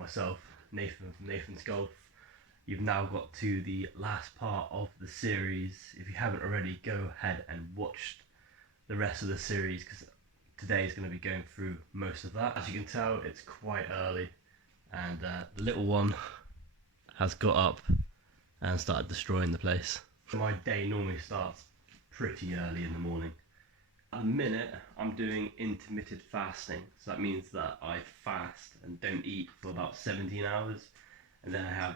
myself, Nathan from Nathan's Golf. You've now got to the last part of the series. If you haven't already, go ahead and watch the rest of the series, because today is going to be going through most of that. As you can tell, it's quite early, and the little one has got up and started destroying the place. My day normally starts pretty early in the morning. At the minute, I'm doing intermittent fasting, so that means that I fast and don't eat for about 17 hours, and then I have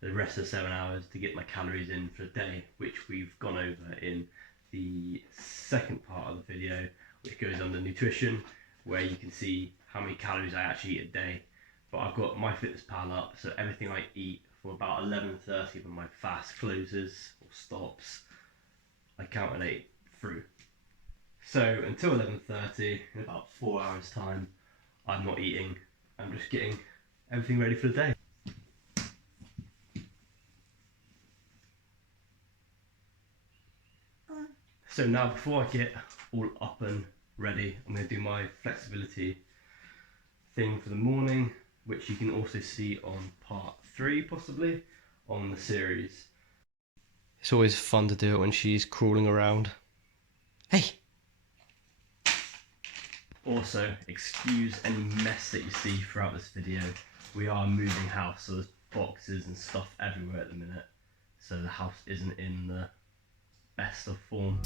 the rest of the 7 hours to get my calories in for the day, which we've gone over in the second part of the video, which goes under nutrition, where you can see how many calories I actually eat a day. But I've got MyFitnessPal up, so everything I eat for about 11:30 when my fast closes or stops, I calculate through. So until 11:30, in about 4 hours time, I'm not eating. I'm just getting everything ready for the day. So now, before I get all up and ready, I'm going to do my flexibility thing for the morning, which you can also see on part 3 possibly on the series. It's always fun to do it when she's crawling around. Hey! Also, excuse any mess that you see throughout this video. We are moving house, so there's boxes and stuff everywhere at the minute, so the house isn't in the best of form.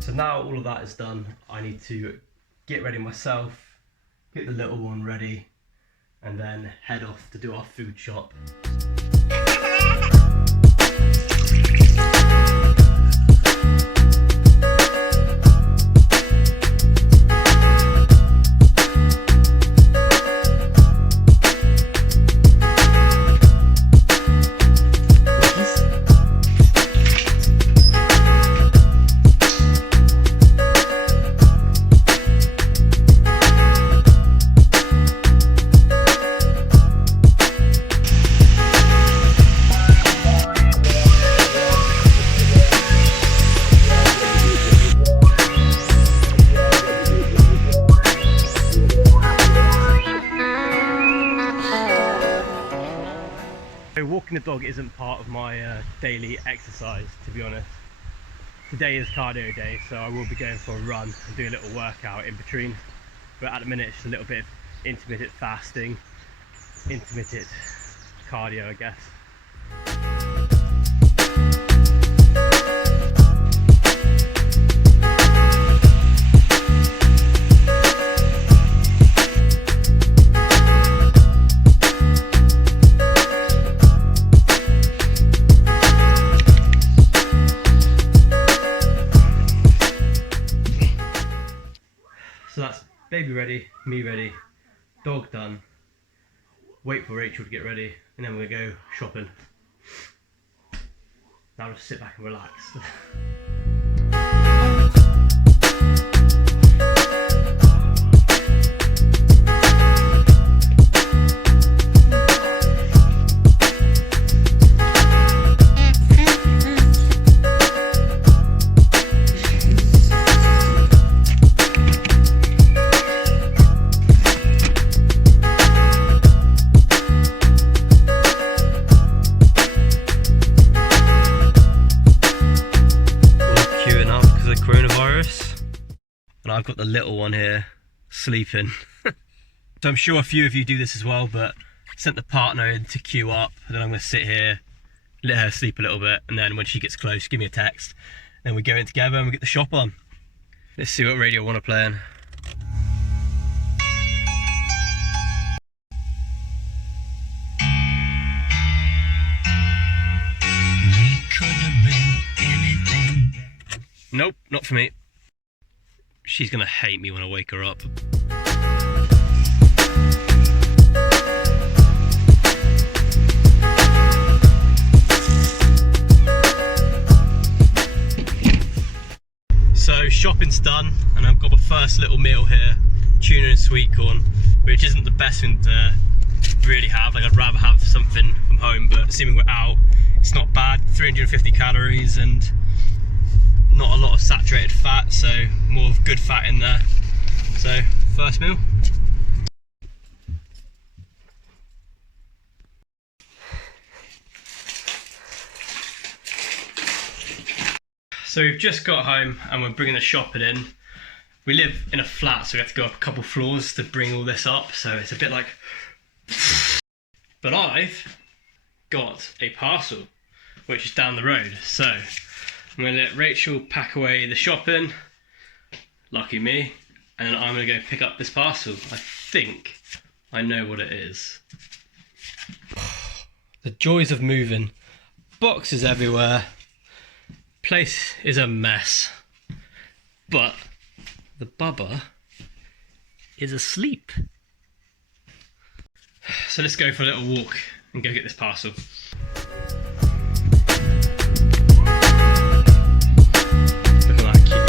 So now all of that is done, I need to get ready myself, get the little one ready, and then head off to do our food shop. Walking the dog isn't part of my daily exercise, to be honest. Today is cardio day, so I will be going for a run and do a little workout in between. But at the minute, it's a little bit of intermittent fasting, intermittent cardio, I guess. So that's baby ready, me ready, dog done, wait for Rachel to get ready, and then we're going to go shopping. Now just sit back and relax. And I've got the little one here sleeping. So I'm sure a few of you do this as well, but sent the partner in to queue up, and then I'm going to sit here, let her sleep a little bit, and then when she gets close, give me a text. Then we go in together and we get the shop on. Let's see what radio I want to play in. We could have been anything. Nope, not for me. She's gonna hate me when I wake her up. So shopping's done, and I've got my first little meal here, tuna and sweet corn, which isn't the best thing to really have. Like, I'd rather have something from home, but assuming we're out, it's not bad. 350 calories and not a lot of saturated fat, so more of good fat in there. So, first meal. So we've just got home and we're bringing the shopping in. We live in a flat, so we have to go up a couple floors to bring all this up, so it's a bit like... But I've got a parcel, which is down the road, so I'm going to let Rachel pack away the shopping, lucky me, and then I'm going to go pick up this parcel. I think I know what it is. The joys of moving. Boxes everywhere. Place is a mess. But the bubba is asleep. So let's go for a little walk and go get this parcel. Look at that cute.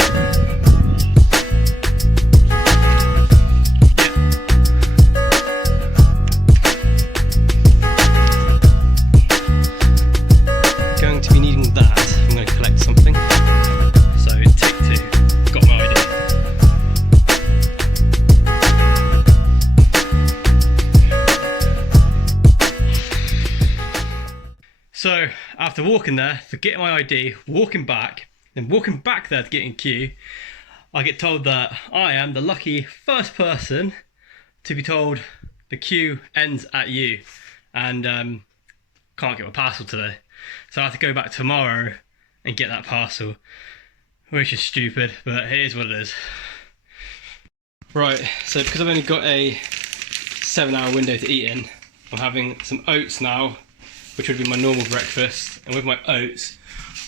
Going to be needing that. I'm going to collect something. So take two. Got my idea. So after walking there, forgetting my ID, walking back, then walking back there to get in queue, I get told that I am the lucky first person to be told the queue ends at you, and can't get my parcel today. So I have to go back tomorrow and get that parcel, which is stupid, but it is what it is. Right, so because I've only got a 7-hour window to eat in, I'm having some oats now, which would be my normal breakfast, and with my oats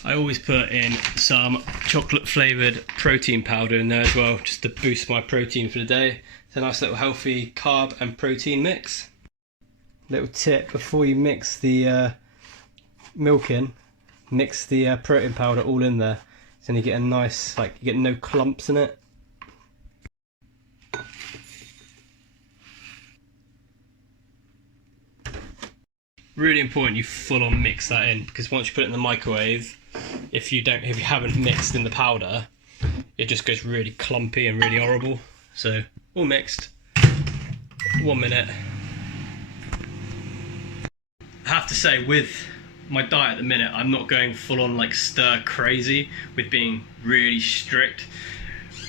I always put in some chocolate flavoured protein powder in there as well, just to boost my protein for the day. It's a nice little healthy carb and protein mix. Little tip, before you mix the milk in, mix the protein powder all in there, so then you get a nice, like, you get no clumps in it. Really important you full on mix that in, because once you put it in the microwave, if you haven't mixed in the powder, it just goes really clumpy and really horrible. So all mixed, 1 minute. I have to say, with my diet at the minute, I'm not going full on like stir crazy with being really strict.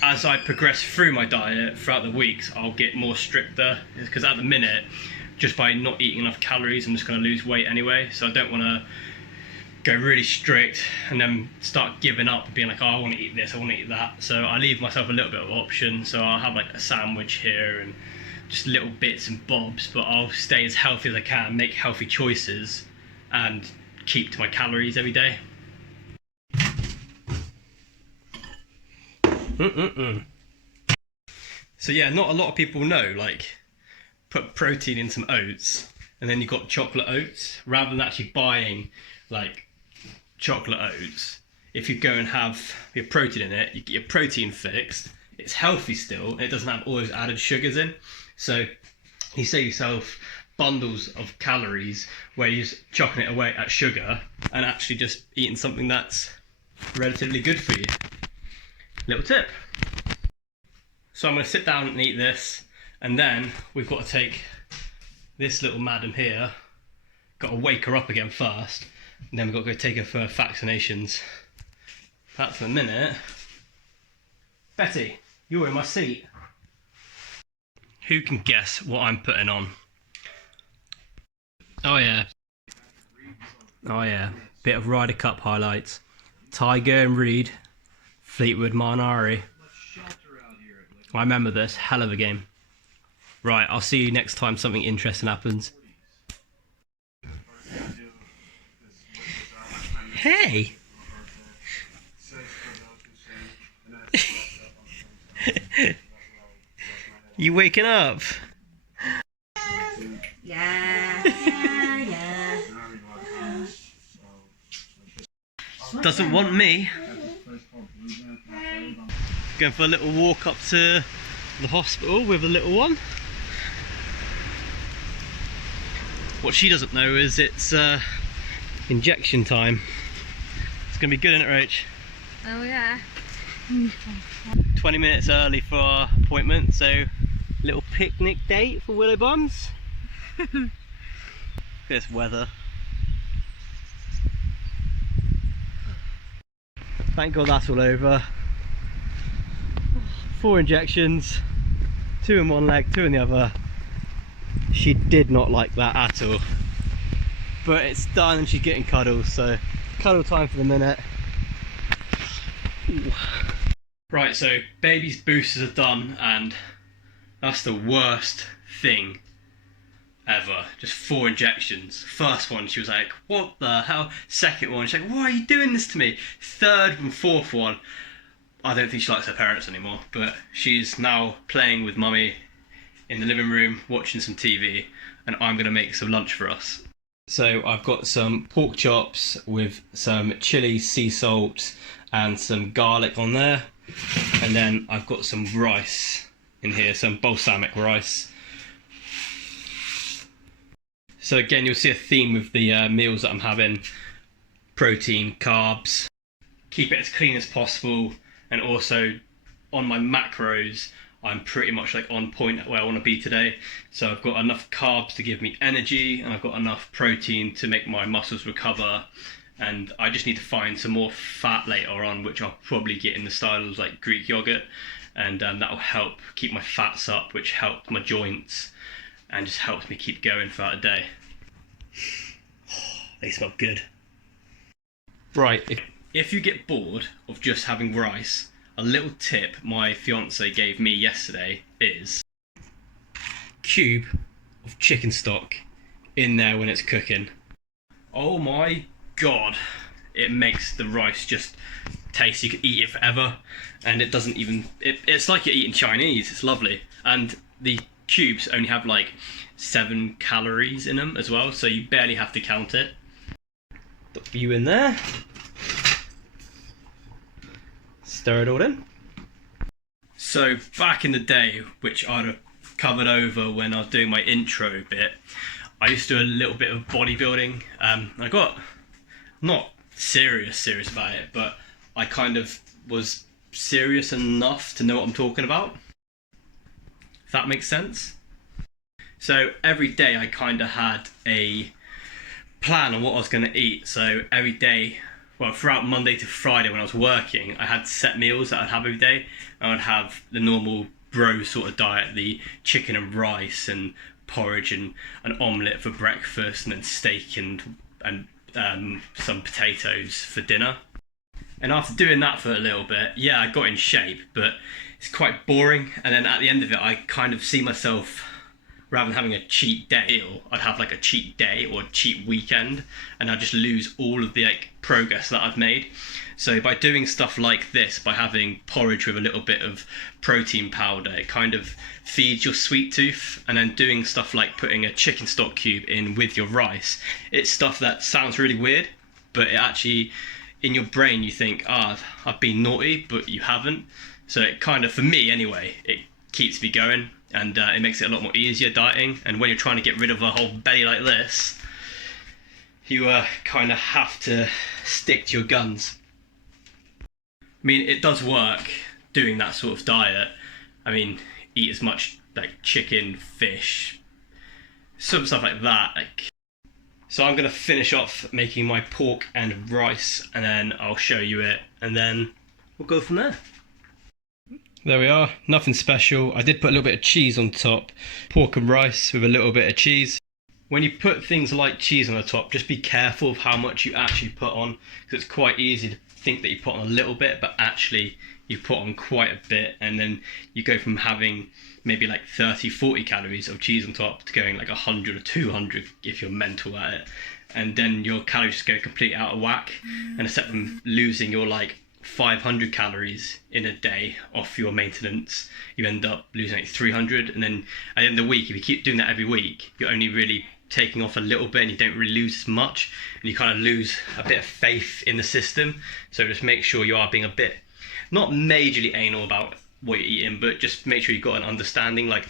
As I progress through my diet throughout the weeks, I'll get more stricter, because at the minute, just by not eating enough calories, I'm just going to lose weight anyway. So I don't want to go really strict and then start giving up and being like, oh, I want to eat this, I want to eat that. So I leave myself a little bit of option. So I'll have like a sandwich here and just little bits and bobs, but I'll stay as healthy as I can, make healthy choices, and keep to my calories every day. So yeah, not a lot of people know, like, put protein in some oats and then you've got chocolate oats, rather than actually buying like chocolate oats. If you go and have your protein in it, you get your protein fixed, it's healthy still, it doesn't have all those added sugars in, so you save yourself bundles of calories where you're just chucking it away at sugar and actually just eating something that's relatively good for you. Little tip. So I'm going to sit down and eat this, and then we've got to take this little madam here, got to wake her up again first, and then we've got to go take her for vaccinations. That's in a minute. Betty, you're in my seat. Who can guess what I'm putting on? Oh yeah. Oh yeah. Bit of Ryder Cup highlights. Tiger and Reed. Fleetwood Marinari. I remember this. Hell of a game. Right, I'll see you next time something interesting happens. Hey! You waking up? Yeah. Doesn't want me. Going for a little walk up to the hospital with a little one. What she doesn't know is it's injection time. It's gonna be good, isn't it, Roach? Oh yeah. 20 minutes early for our appointment, so little picnic date for Willow Bums. Look at this weather. Thank God that's all over. 4 injections, 2 in one leg, 2 in the other. She did not like that at all. But it's done and she's getting cuddles, so cuddle time for the minute. Ooh. Right, so baby's boosters are done, and that's the worst thing ever. Just 4 injections. First one, she was like, what the hell? Second one, she's like, why are you doing this to me? Third and fourth one, I don't think she likes her parents anymore, but she's now playing with mummy in the living room, watching some TV, and I'm gonna make some lunch for us. So I've got some pork chops with some chili, sea salt, and some garlic on there. And then I've got some rice in here, some balsamic rice. So again, you'll see a theme with the meals that I'm having. Protein, carbs, keep it as clean as possible, and also on my macros, I'm pretty much like on point at where I want to be today. So I've got enough carbs to give me energy, and I've got enough protein to make my muscles recover. And I just need to find some more fat later on, which I'll probably get in the style of like Greek yogurt, and that will help keep my fats up, which helps my joints and just helps me keep going throughout the day. They smell good. Right, if you get bored of just having rice, a little tip my fiance gave me yesterday is cube of chicken stock in there when it's cooking. Oh my God, it makes the rice just taste. You could eat it forever, and it doesn't even, it's like you're eating Chinese. It's lovely. And the cubes only have like 7 calories in them as well, so you barely have to count it. Put a few in there. Stir it all in. So back in the day, which I'd have covered over when I was doing my intro bit, I used to do a little bit of bodybuilding. I got not serious about it, but I kind of was serious enough to know what I'm talking about. If that makes sense. So every day I kind of had a plan on what I was going to eat. So every day, well, throughout Monday to Friday when I was working, I had set meals that I'd have every day. I would have the normal bro sort of diet, the chicken and rice and porridge and an omelette for breakfast, and then steak and some potatoes for dinner. And after doing that for a little bit, yeah, I got in shape, but it's quite boring. And then at the end of it, I kind of see myself, rather than having a cheat day, I'd have like a cheat day or a cheat weekend, and I'd just lose all of the like progress that I've made. So by doing stuff like this, by having porridge with a little bit of protein powder, it kind of feeds your sweet tooth. And then doing stuff like putting a chicken stock cube in with your rice, it's stuff that sounds really weird, but it actually, in your brain, you think, I've been naughty, but you haven't. So it kind of, for me anyway, it keeps me going, and it makes it a lot more easier dieting. And when you're trying to get rid of a whole belly like this, you kind of have to stick to your guns. I mean, it does work doing that sort of diet. I mean, eat as much like chicken, fish, some stuff like that. So I'm gonna finish off making my pork and rice, and then I'll show you it, and then we'll go from there. There we are, nothing special. I did put a little bit of cheese on top. Pork and rice with a little bit of cheese. When you put things like cheese on the top, just be careful of how much you actually put on, because it's quite easy to think that you put on a little bit, but actually you put on quite a bit, and then you go from having maybe like 30-40 calories of cheese on top to going like 100 or 200 if you're mental at it, and then your calories just go completely out of whack. And instead of losing your like 500 calories in a day off your maintenance, you end up losing like 300, and then at the end of the week, if you keep doing that every week, you're only really taking off a little bit, and you don't really lose as much, and you kind of lose a bit of faith in the system. So just make sure you are being a bit, not majorly anal about what you're eating, but just make sure you've got an understanding. Like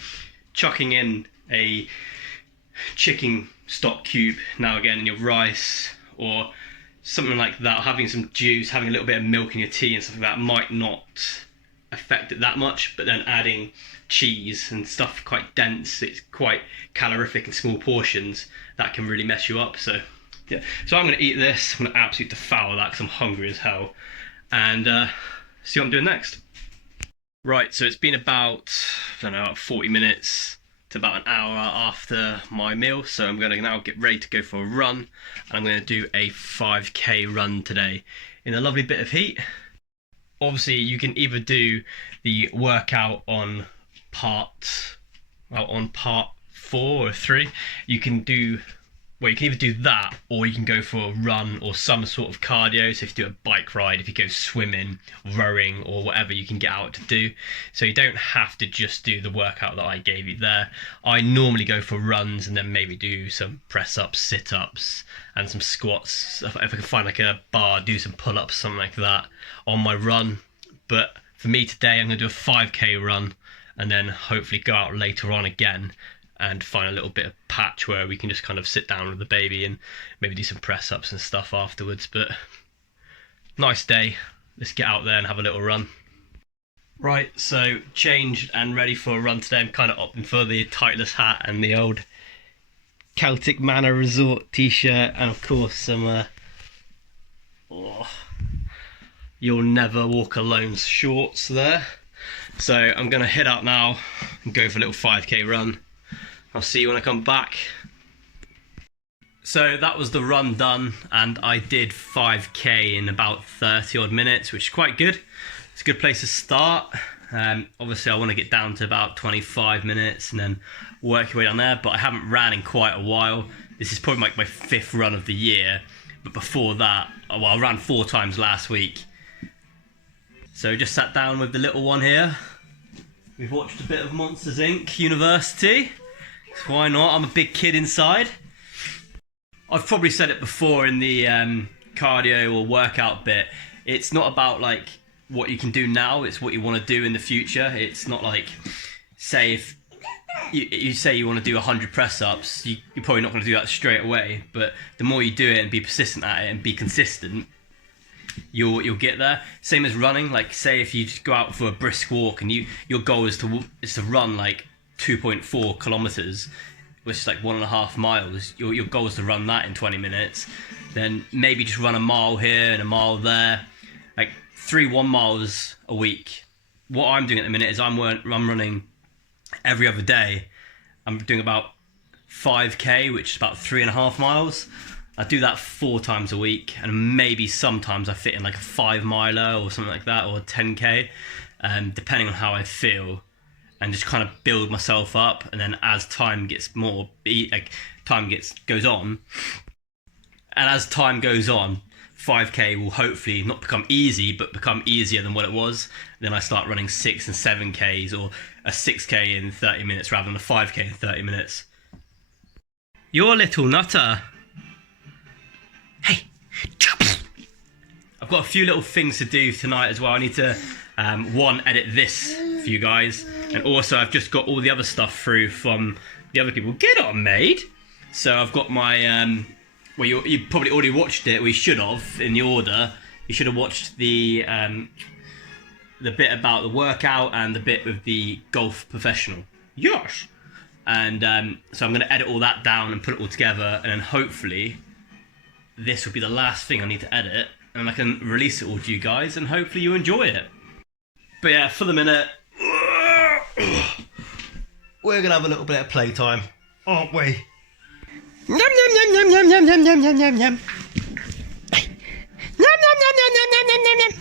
chucking in a chicken stock cube now again in your rice or something like that, or having some juice, having a little bit of milk in your tea and stuff like that might not affect it that much, but then adding cheese and stuff quite dense, it's quite calorific in small portions, that can really mess you up. So yeah, so I'm going to eat this. I'm going to absolutely devour that because I'm hungry as hell, and see what I'm doing next. Right, so it's been about, I don't know, about 40 minutes to about an hour after my meal, so I'm going to now get ready to go for a run, and I'm going to do a 5k run today in a lovely bit of heat. Obviously you can either do the workout on part 4 or 3. You can either do that, or you can go for a run or some sort of cardio. So if you do a bike ride, if you go swimming, rowing, or whatever you can get out to do. So you don't have to just do the workout that I gave you there. I normally go for runs and then maybe do some press-ups, sit-ups, and some squats. If I can find like a bar, do some pull-ups, something like that on my run. But for me today, I'm going to do a 5k run and then hopefully go out later on again and find a little bit of patch where we can just kind of sit down with the baby and maybe do some press ups and stuff afterwards. But nice day, let's get out there and have a little run. Right, so changed and ready for a run today. I'm kind of opting for the tightless hat and the old Celtic Manor Resort t-shirt, and of course some You'll Never Walk Alone shorts there. So I'm gonna head out now and go for a little 5k run. I'll see you when I come back. So that was the run done, and I did 5k in about 30 odd minutes, which is quite good. It's a good place to start. Obviously I want to get down to about 25 minutes and then work your way down there, but I haven't ran in quite a while. This is probably like my 5th run of the year, but before that, well, I ran 4 times last week. So just sat down with the little one here. We've watched a bit of Monsters Inc. University. So why not? I'm a big kid inside. I've probably said it before in the cardio or workout bit. It's not about like what you can do now, it's what you want to do in the future. It's not like, say if you say you want to do 100 press-ups, you're probably not going to do that straight away, but the more you do it and be persistent at it and be consistent, you'll get there. Same as running. Like say if you just go out for a brisk walk and your goal is to run like 2.4 kilometers, which is like 1.5 miles. Your goal is to run that in 20 minutes. Then maybe just run a mile here and a mile there, like 3 1 miles a week. What I'm doing at the minute is I'm running every other day. I'm doing about 5k, which is about 3.5 miles. I do that 4 times a week, and maybe sometimes I fit in like a 5 miler or something like that, or a 10k, depending on how I feel, and just kind of build myself up. And then as time gets goes on, and as time goes on, 5k will hopefully not become easy, but become easier than what it was. And then I start running 6 and 7ks, or a 6k in 30 minutes rather than a 5k in 30 minutes. You're a little nutter. Hey, I've got a few little things to do tonight as well. I need to, one, edit this for you guys, and also I've just got all the other stuff through from the other people. Get on, mate. So I've got my, well, you probably already watched it. We should have in the order. You should have watched the bit about the workout and the bit with the golf professional. Yes. And so I'm going to edit all that down and put it all together, and then hopefully this will be the last thing I need to edit, and I can release it all to you guys, and hopefully you enjoy it. But yeah, for the minute, we're gonna have a little bit of playtime, aren't we? Yum yum yum yum yum yum yum yum yum yum yum. Yum yum yum yum yum yum yum yum.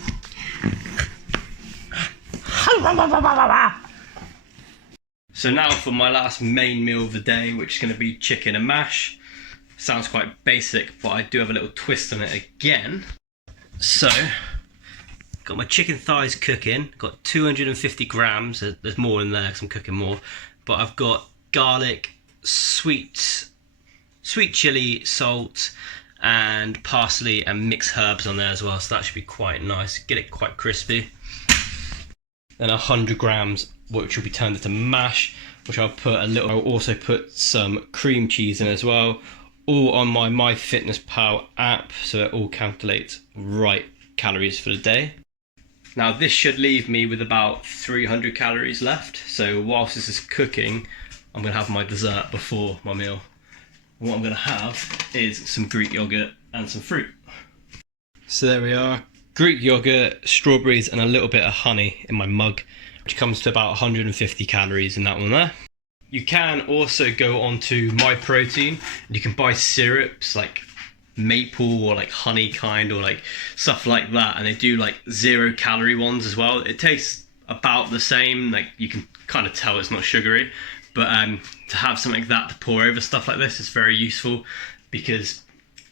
So now for my last main meal of the day, which is going to be chicken and mash. Sounds quite basic, but I do have a little twist on it again. So, got my chicken thighs cooking, got 250 grams, there's more in there because I'm cooking more, but I've got garlic, sweet chili, salt, and parsley and mixed herbs on there as well, so that should be quite nice, get it quite crispy. then 100 grams, which will be turned into mash, which I'll also put some cream cheese in as well, all on my MyFitnessPal app, so it all calculates right calories for the day. Now this should leave me with about 300 calories left, so whilst this is cooking, I'm going to have my dessert before my meal. What I'm going to have is some Greek yogurt and some fruit. So there we are, Greek yogurt, strawberries and a little bit of honey in my mug, which comes to about 150 calories in that one there. You can also go onto MyProtein and you can buy syrups like maple or like honey kind or like stuff like that, and they do like 0 calorie ones as well. It tastes about the same, like you can kind of tell it's not sugary, but to have something like that to pour over stuff like this is very useful, because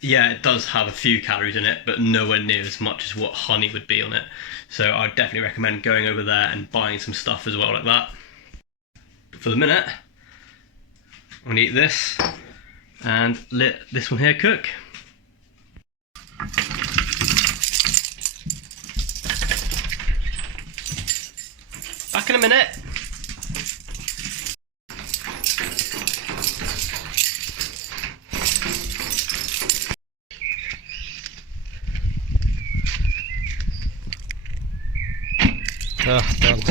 yeah, it does have a few calories in it, but nowhere near as much as what honey would be on it. So I'd definitely recommend going over there and buying some stuff as well like that. But for the minute, I'm gonna eat this and let this one here cook. Back in a minute. Done.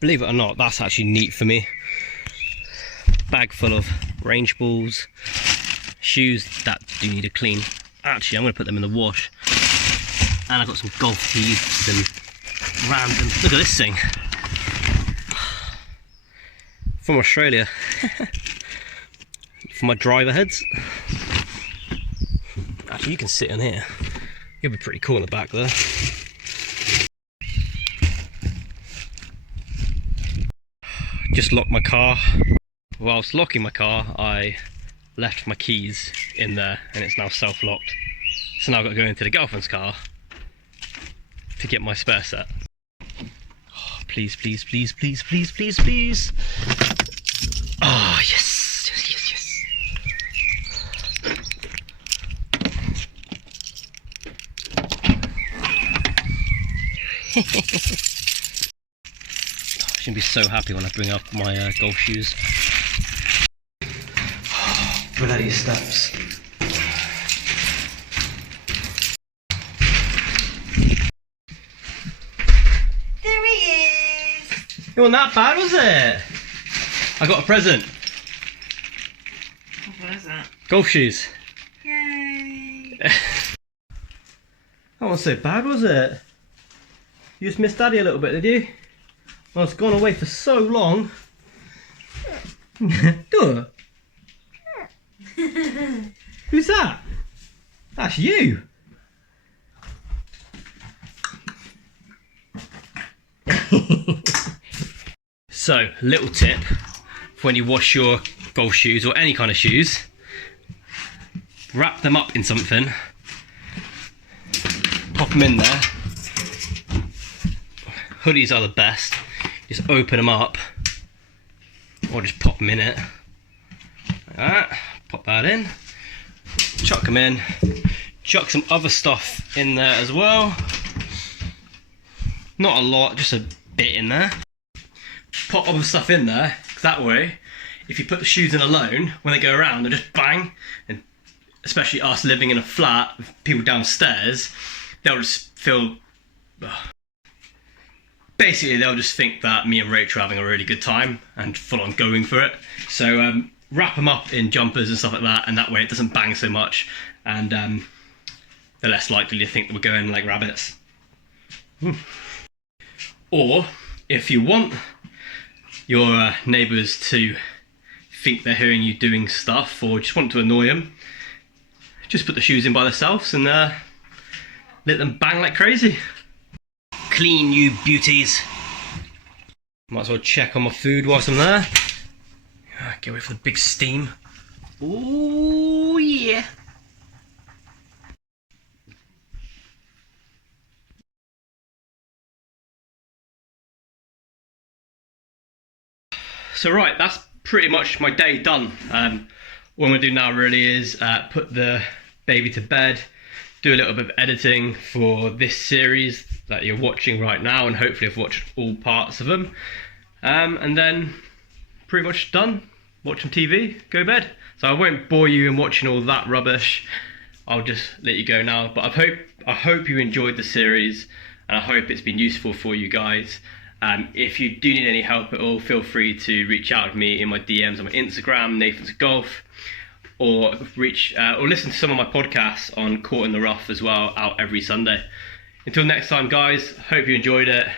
Believe it or not, that's actually neat for me. Bag full of range balls, shoes that do need a clean. Actually, I'm going to put them in the wash. And I've got some golf tees and random. Look at this thing. From Australia. For my driver heads. Actually, you can sit in here. You'll be pretty cool in the back there. Just locked my car. Whilst locking my car, I left my keys in there and it's now self-locked. So now I've got to go into the girlfriend's car to get my spare set. Oh, please, please, please, please, please, please, please. Oh, yes, yes, yes, yes. She'll be so happy when I bring up my golf shoes. Bloody steps. There he is! It wasn't that bad, was it? I got a present. What is that? Golf shoes. Yay! That wasn't so bad, was it? You just missed Daddy a little bit, did you? Well, it's gone away for so long. Duh. Who's that? That's you. So, little tip for when you wash your golf shoes or any kind of shoes, wrap them up in something, pop them in there. Hoodies are the best. Just open them up or just pop them in it. Like that. Pop that in. Chuck them in. Chuck some other stuff in there as well. Not a lot, just a bit in there. Pop other stuff in there, because that way, if you put the shoes in alone, when they go around, they just bang. And especially us living in a flat with people downstairs, they'll just feel... Basically, they'll just think that me and Rachel are having a really good time and full on going for it. So wrap them up in jumpers and stuff like that, and that way it doesn't bang so much, and they're less likely to think that we're going like rabbits. Or, if you want your neighbours to think they're hearing you doing stuff, or just want to annoy them, just put the shoes in by themselves and let them bang like crazy. Clean, you beauties. Might as well check on my food whilst I'm there. Get ready for the big steam. Ooh, yeah. So right, that's pretty much my day done. What I'm gonna do now really is put the baby to bed, do a little bit of editing for this series. that you're watching right now, and hopefully I've watched all parts of them. And then pretty much done. Watch some TV, go to bed. So I won't bore you in watching all that rubbish. I'll just let you go now. But I hope you enjoyed the series, and I hope it's been useful for you guys. If you do need any help at all, feel free to reach out to me in my DMs on my Instagram, Nathan's Golf, or listen to some of my podcasts on Caught in the Rough as well, out every Sunday. Until next time, guys, hope you enjoyed it.